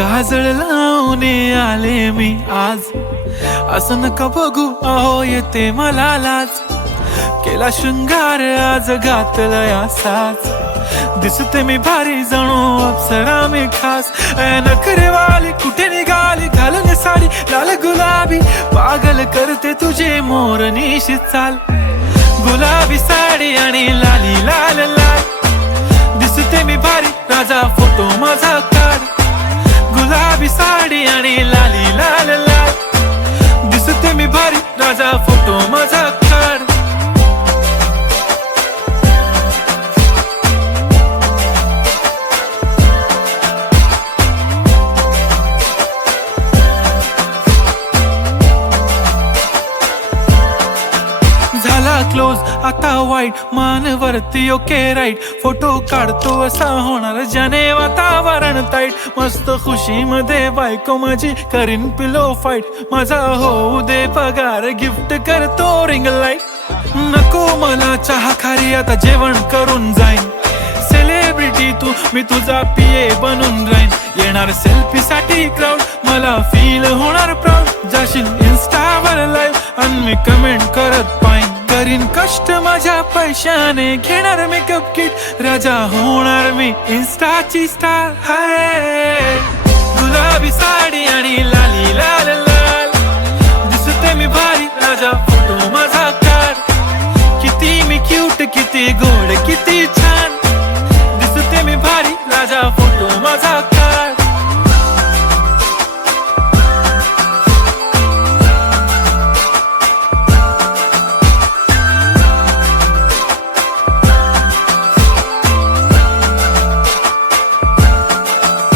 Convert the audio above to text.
काजळ लावून आले मी आज, असं नका बघू अहो येते मला लाज. केला शृंगार आज घातलाय असाच, दिसते मी भारी जणू अप्सरा मी खास. नखरेवाली कुठे निघाली घालून साडी लाल गुलाबी, पागल करते तुझे मोरनीशी चाल. गुलाबी साडी आणि लाली लाल लाल, दिसते मी भारी राजा फोटो माझा काढ. गुलाबी साडी आणि लाली लाल लाल, दिसते मी भारी राजा फोटो माझा काढ. झाला क्लोज आता वाईट, मान वरती ओके राईट. फोटो काढतो असा होणार ज्याने वातावरण ताईट. मस्त खुशी मध्ये बायको माझी करीन पिलो फाईट. माझा होऊ दे पगार गिफ्ट करतो रिंग लाईट. नको मला चहा खारी आता जेवण करून जाईन. सेलिब्रिटी तू मी तुझा पिये बनून राहीन. येणार सेल्फी साठी क्राऊड मला फील होणार प्राऊड. जाशील इन्स्टावर लाईव्ह आणि मी कमेंट करत पाईन. करीन कष्ट माझ्या पैशाने घेणार मेकअप किट. राजा होणार मी इन्स्टाची स्टार. हाय गुलाबी साडी आणि लाली लाल लाल, दिसते मी भारी राजा फोटो माझा काढ. किती मी क्यूट किती गोड किती छान, दिसते मी भारी राजा फोटो